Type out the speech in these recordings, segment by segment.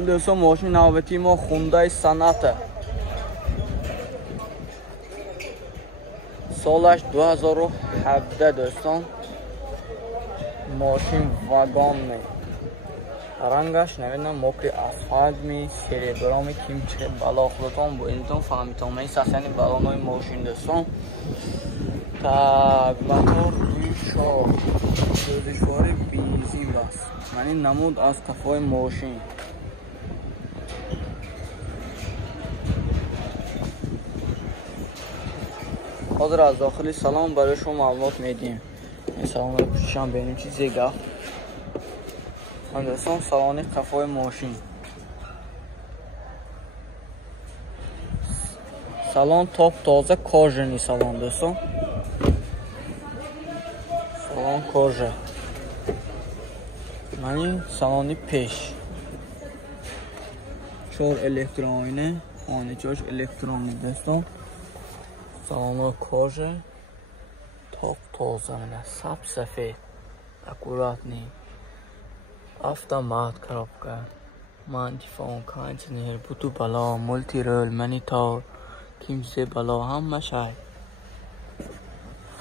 دوستان ماشین نوبتی ما خوندای صنعت، سالش 2017 دوستان. ماشین واگن می، رنگش نمیدونم مکری اسفالت می، سریبرام کیم چه بالا خودتون بایدتون فهمیتون. من ساسیانی بالانوی ماشین دوستان. تا موتور روی شاه سوزشواری بنزین بس. من این نمود از کفای ماشین. حاضر از داخلی سلام برای شما معلومات میدیم. این سلام رو پوششم بینیم چیزی گفت. من دوستان سلام کفای ماشین. سلام تاپ تازه کاژنی سلام دوستان. سلام کاژه. من این سلانی پیش. چور الکترونی، آنی چورش الکترونی دوستان. سلام کاژه. تاپ تازه منه. سب سفید. اکورات نی. автомат коробка, мантифон, кондиционер, буту бала, мультирол, монитор, kimse bala همه شای.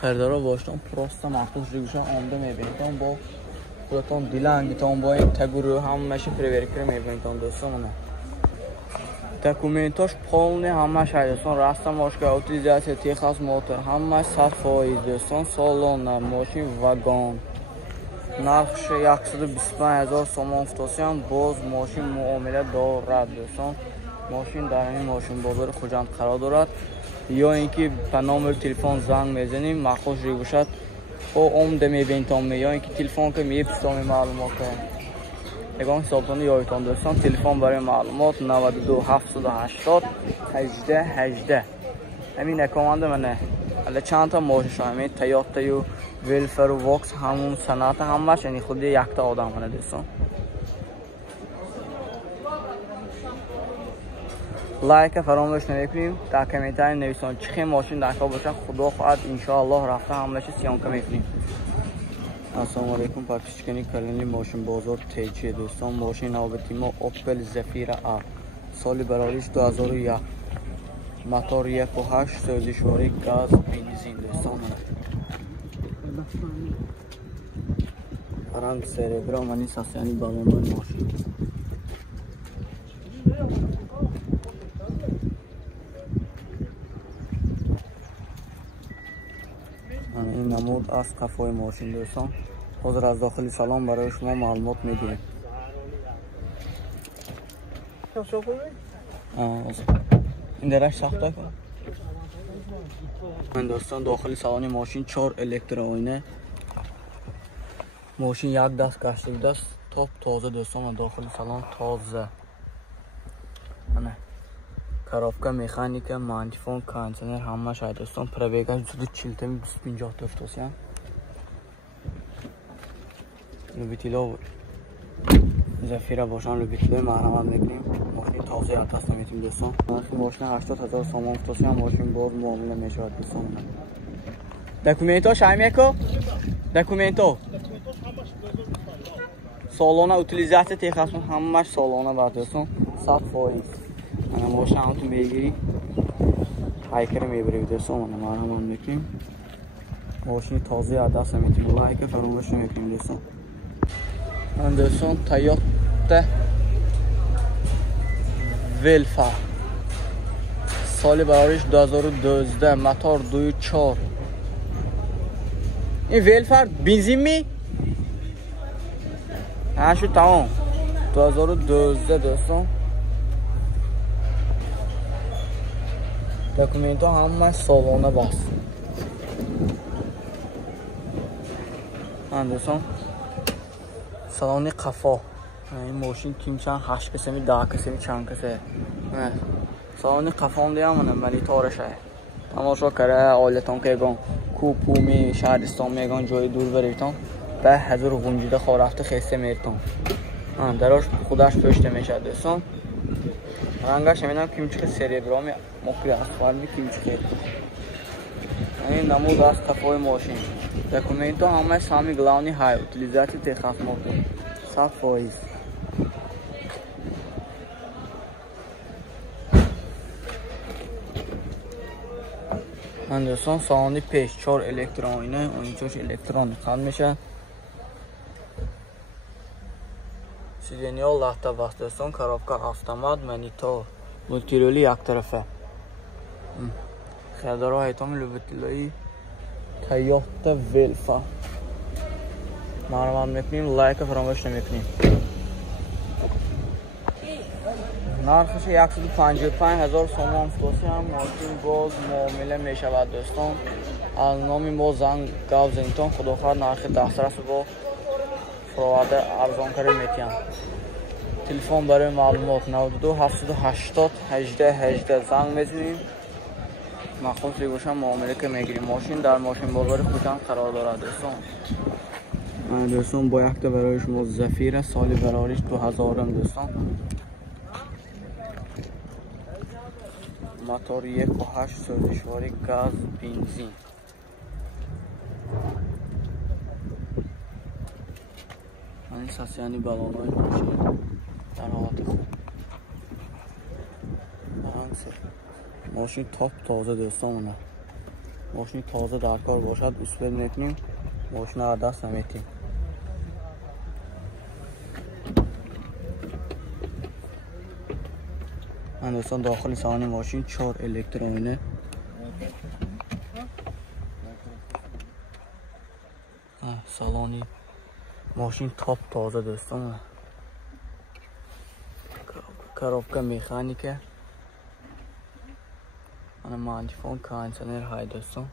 خریدارا باشتون پروستا مخصوص ریگوشان آمده میبینیدون با خودتون دیلنگیتون با این تگورو همه شی پریورکر میبینیدون دوستان. دکومنتاش پولنی همه شای دوستان. راستم ماشکه اوتیلیزاسیون تخص موتور همه 100% دوستان. سالون ماشین واگن نقش 125,000 سوم افتادیم. باز ماشین معامله دارد دوستان. ماشین در این ماشین بازار خوجند قرار دارد. یا اینکه به نامبر تلفن زنگ میزنیم مخصوص ریگوشت او عمده میبینیم، یا اینکه تلفن که میپرسیم معلومات نگاه حسابتون یادتون دوستان. تلفن برای معلومات 92 780 18 18. همین کامنده منه. حالا چند تا ماشین شامل تویوتا و ویلفر و واکس همون صنعت همش، یعنی خود یک تا آدم منه دوستان. لایک فراموش نکنیم. در کامنت نویسان چه ماشین دکا باشه خدا خواهد انشاءالله رفته همش سیان کنیم. السلام علیکم. پاکستانی کلانی ماشین بازار تیجی دوستان. ماشین نوبتی ما اوپل زفیر ار، سال براریش 2001، موتور 1.8 سوزشواری گاز بنزین دوستان. رنگ سریبرام منی ساسیانی بالانوی ماشین. این نمود از کفای ماشین دوستان. حاضر از داخلی سلام برای شما معلومات میدیم. این درش ساخته کن. من دوستان داخلی سالانی ماشین 4 الکترونی. ماشین یک دست گشته است. تاپ تازه دوستان. داخلی سالن تازه. نه کارافکا مکانیک مانتیفون کانتینر همه شاید دوستان. پرویگاش 240 تا 250 تا افتادیم. لوبیتیلو زفیره باشن لوبیتیلو مرحمت میکنیم. ماشین تازه اتاست میتونیم دوستان. ماشین 80,000 سوم افتادیم. ماشین باز معامله میشود دوستان. دکومنتاش همیکو دکومنتو سالانه اوتیلیزاسیون تخصص همش سالانه بعد دوستان 100%. انا ماشین تو میگیری هایکر میبری دوستان. من مرحمت میکنیم. ماشین تازه اتاست میتونیم. لایک فراموش نکنیم دوستان. من دوستان تویوتا ویلفر سال براریش 2012، موتور 2.4. این ویلفر بنزین می؟ نه شد تمام. 2012 دوستان. دکومنت ها همه سالانه بس. من دوستان سالانی قفا. این ماشین کیم چند 8 کسمی 10 کسمی چند کسه. سالانی قفا هم دیم منم ولی تارشه. تماشا کرده آلتان که گم کوپومی شهرستان میگن جای دور بریتان به حضور غنجیده خواه رفته خیسته میرتان. دراش خودش پشته میشه دوستان. رنگش همینم کیم چه سریبرامی مکری اسفالتی کیم چه. این نمود از کفای ماشین. دکومنت ها همه سامی گلاونی های اوتیلیزاسیون تخصص موتور 100%. من دوستان سالن پیش 4 الکترونینه اینجاش الکترون خان میشه سیدنیال لحظه بست دوستان коробка автомат монитор мультироли یک طرفه خیردارا هیتام любителей Toyota Velfa معلومات میکنیم لایک فراموش نمیکنیم نرخش 155,000 سوم فروشی هم ماشین باز معامله می شود دوستان از نام ما زنگ گاوزینگتون خداخواه نرخ دسترس با فروورده ارزان کاری میتیم تلفن برای معلومات 92 780 18 18 زنگ میزنیم مخصوص باشم معامله که میگیریم ماشین در ماشین بازار خودم قرار دارد دوستان با یک تا برای شما زفیر سالی براریش 2000 دوستان موتور 1.8 سوزشواری گاز بنزین این ساسیانی بالانای ماشین در حالت خوب ماشین تاپ تازه دوستان ماشین تازه در کار باشد اسپل میکنیم ماشین را دست نمیتیم من دوستان داخل سالن ماشین 4 الکترونینه سالانی ماشین تاپ تازه دوستان коробка механика انا مانتیفون کانسنر های دوستان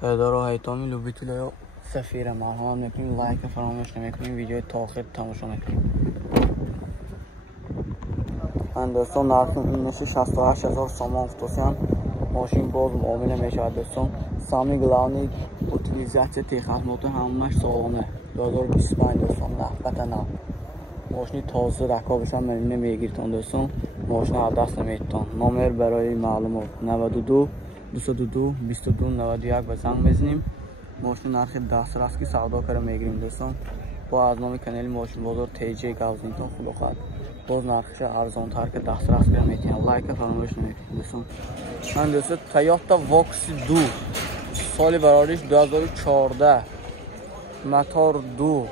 خیردارا هیتامی لوبیتیلای سفیر مرحوم میکنیم لایک فراموش نمیکنیم ویدیو تا آخر تماشا میکنیم من دوستان نرخ اینش 68,000 سوم فروشیم ماشین باز معامله میشود دوستان سامی گلانی утилизация техосмотр همش سالانه 2025 دوستان نسبت نو ماشین تازه رکابش هم نمیگیرتون دوستان ماشین از دست نمیتون نمر برای معلومات 92 222 22 91 به زنگ میزنیم ماشین نرخ دسترس که سودا کار میگیریم دوستان با از نام کانال ماشین بازار تیجی گاوزینگتون خدا خواهد باز نرخش ارزان تر که دسترس کار میتونیم لایک فراموش نمیکنیم دوستان من دوستان تویوتا واکس 2 سال براریش 2014 موتور 2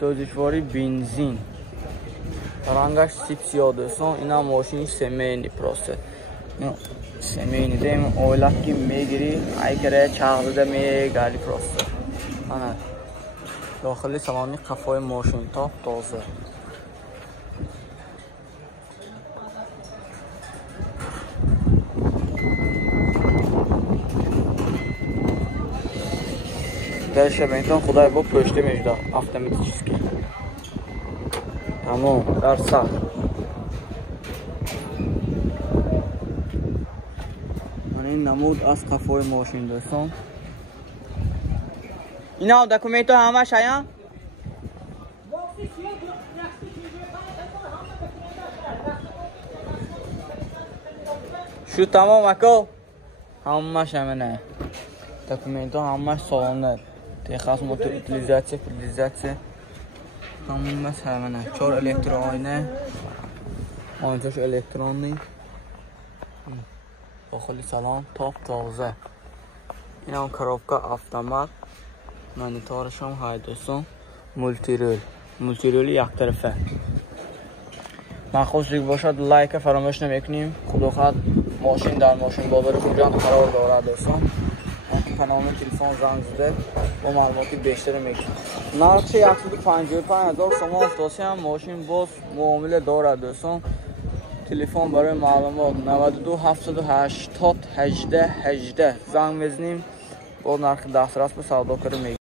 سوزشواری بنزین رنگش سیاه دوستان اینا ماشین سمینی پروسه سمینی دیم اویلت که میگیری ایگره چغزده میگری پروسه انا داخلی سلانی قفای ماشین تاپ تازه در شبینتون خدای با پشته میجده автоматически تمام در سخت این نمود از قفای ماشین دوستان اینا دکومنت همه شاید شو تمام اکو همه شمنه دکومنت همه سالانه техосмотр утилизация ферилизация همه همه 4 الکترونینه آنجاش الکترونی داخلی سالن تاپ تازه این هم коробка автомат مانیتورش هم های دوستان مولتیرول یک طرفه مخصوص باشد لایک فراموش نمیکنیم خدا خواهد ماشین در ماشین بازار خوجان قرار دارد دوستان کانال تلفن زنگ زده با معلوماتی بیشتر میگیم نرخش 155,000 سوم فروشی هم ماشین باز معامله دارد دوستان تلفن برای معلومات 92 780 18 18 زنگ میزنیم با نرخ دسترس به سودا کاری میگیم